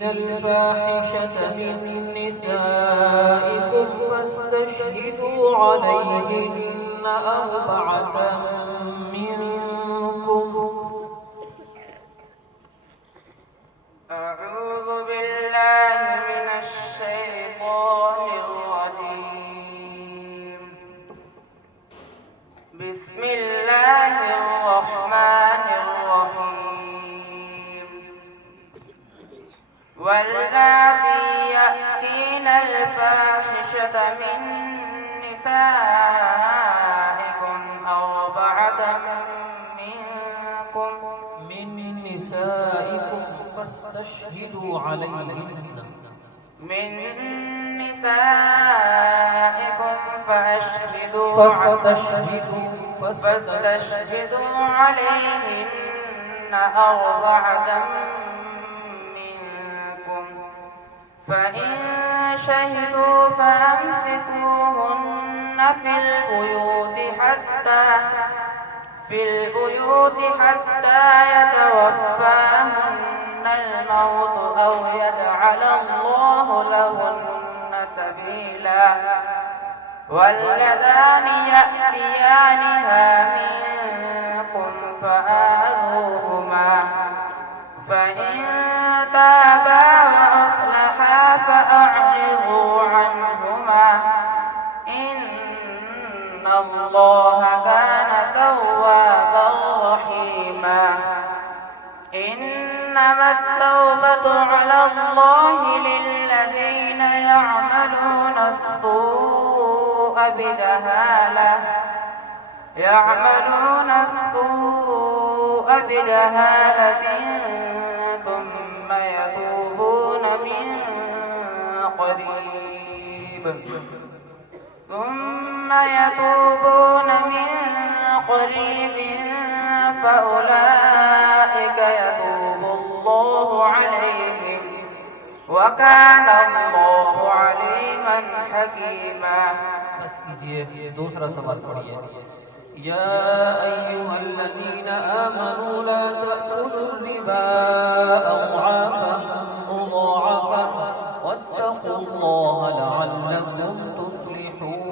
الفاحشة من نسائكم فاستشهدوا عليهن أربعة منكم. أعوذ بالله من الشيطان الرجيم. بسم الله الرحمن الرحيم. واللاتي يأتين الفاحشة من نسائكم أربعة نسائكم فاستشهدوا عليهن من نسائكم فاستشهدوا عليهن أربعة منكم فإن شهدوا فأمسكوهن في البيوت حتى يتوفاهن الموت أو يجعل الله لهن سبيلا. واللذان يأتيانها منكم فآذوهما فإن تابا وأصلحا فأعرضوا عنهما إن الله كان توابا رحيما. إنما التوبة على الله للذين يعملون السوء بجهالة ثم يتوبون من قريب فأولئك يتوب الله عليهم وكان الله عليما حكيما. بس कीजिए दूसरा सवाल पढ़िए. يا أيها الذين آمنوا لا تأكلوا الربا أضعافا مضاعفة واتقوا الله لعلكم تفلحون.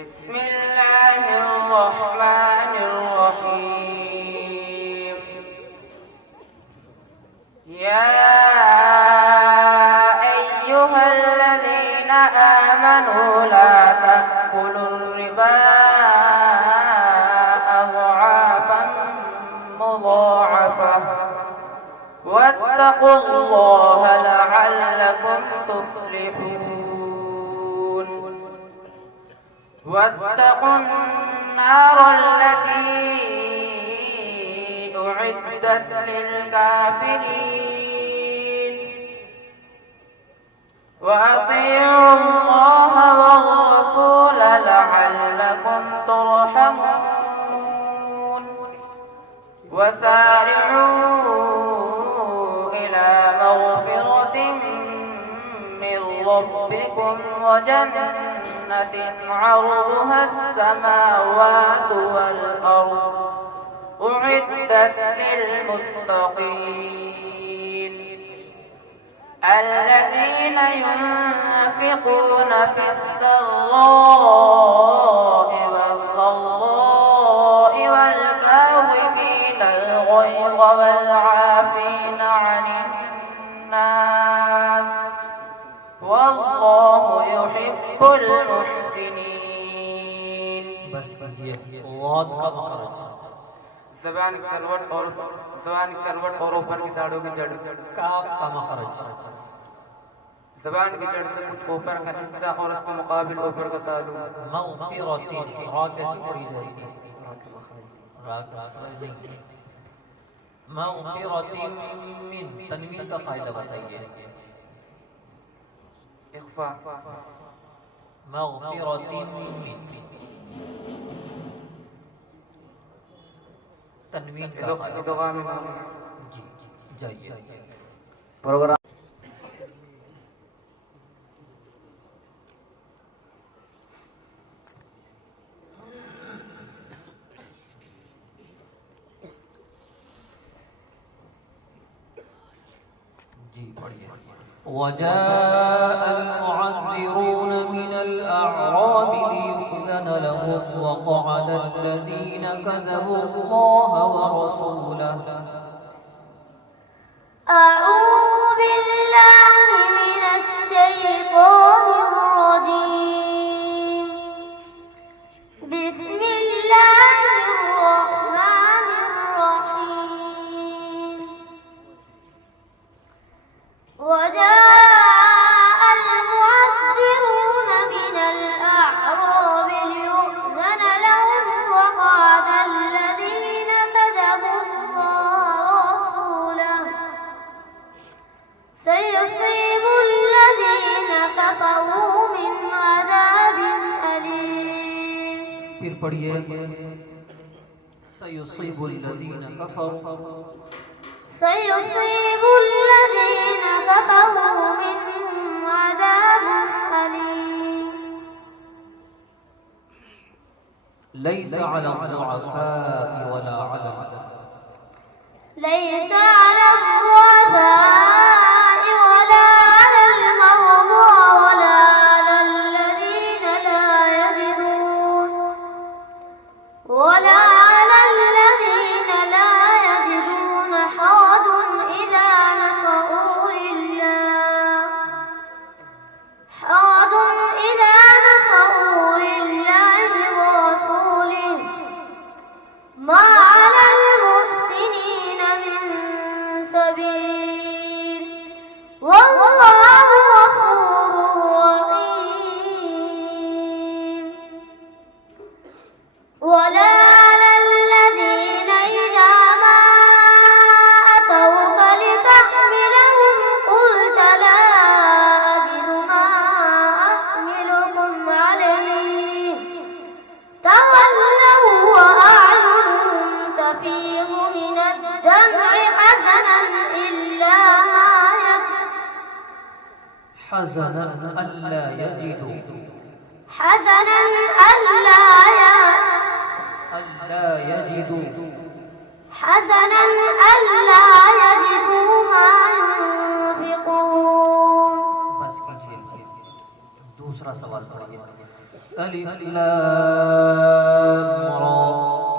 بسم الله الرحمن الرحيم. يا أيها الذين آمنوا لا تأكلوا الربا أضعافا مضاعفة واتقوا الله لعلكم تفلحون. واتقوا النار التي أعدت للكافرين وأطيعوا الله والرسول لعلكم ترحمون. وسارعوا إلى مغفرة من ربكم وجنة عرضها السماوات والأرض أعدت للمتقين الذين ينفقون في السراء والضراء والكاظمين الغيظ والعافين عن الناس والله يحب المحسنين. बस कीजिए वाद का मखरज ज़बान कलवट और ऊपर की दाढ़ों की जड़ काफ का मखरज ज़बान की जड़ से कुछ ऊपर का हिस्सा और उसके मुकाबिल ऊपर का तालु मग़फ़िरतिन रा कैसे पढ़ी जाएगी रा का मखरज नहीं मग़फ़िरतिन मिन तनवीन का फायदा बताइए इख्फा मग़फ़िरतिन मिन तनवीन का फायदा जी जाइए प्रोग्राम وجاء المعذرون من الأعراب ليؤذن لهم وقعد الذين كذبوا الله ورسوله. أعوذ بالله من الشيطان الرجيم. بسم الله الرحمن الرحيم. وجاء المعذرون من الأعراب ليؤذن لهم وقعد الذين كذبوا الله ورسوله. سيصيب الذين كفروا من عذاب أليم. फिर पढ़िए سيصيب الذين كفروا سيصيب الذين كفروا من عذاب أليم. ليس على الضعفاء ولا على ليس على الضعفاء ولا على المرضى ولا على الذين لا يجدون حرج إذا نصحوا لله ورسوله ما على المحسنين من سبيل والله غفور رحيم. ولا على الذين إذا ما أتوك لتحملهم قلت لا أجد ما أحملكم عليه تولوا وأعينهم تفيض من الدمع حزنا ألا ألا يجدوا ما ينفقون. बस कीजिए। दूसरा सवाल पढ़िए अलिफ लाम را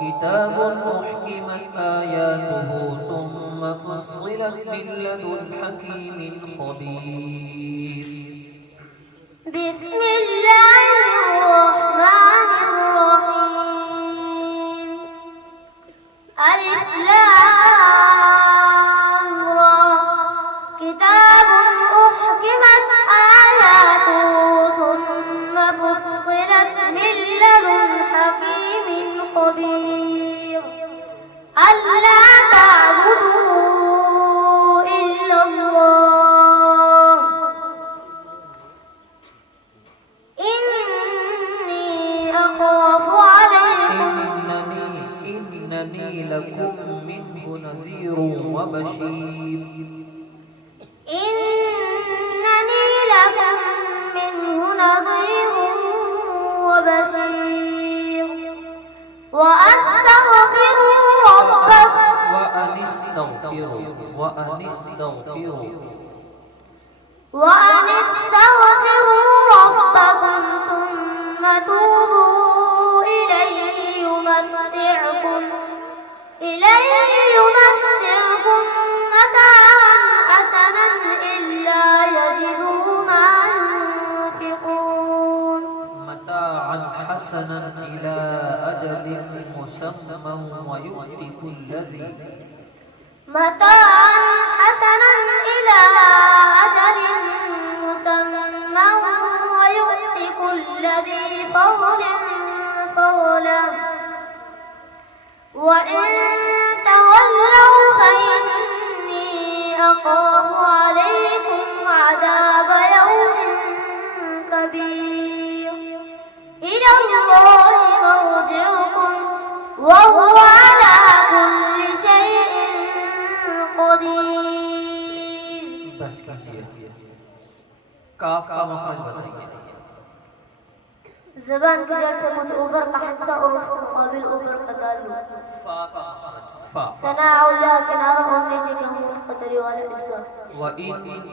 كتاب أحكمت آياته ثم فصلت من لدن حكيم خبير. بسم الله الرحمن الرحيم. ألف لام را كتاب أحكمت آياته ثم فصلت من لدن حكيم خبير. ألا تعبدوا إلا الله إني أخاف عليكم إنني لكم منه نذير وبشير. إنني لكم منه نذير وبشير. وأستغفروا ربكم وأن استغفروا ربكم ثم توبوا إليه يمتعكم متاعا حسنا إلا يجدوا ما ينفقون. متاعا حسنا إلى أجل مسمى ويؤتي كل ذي متاعا حسنا إلى أجل مسمى ويؤتي كل ذي فضل فضله. وإن تولوا فإني أخاف عليكم عذاب يوم كبير. إلى الله مرجعكم وهو على كل شيء قدير. बस कीजिए काफ का मखरज बताइए. ज़बान की जड़ से कुछ ऊपर का हिस्सा और उसके मुकाबिल ऊपर का ताल्लुक. फा का मखरज फा सनाउल्लाह किनारा और नीचे के हम कतरी वाले हिस्सा व इन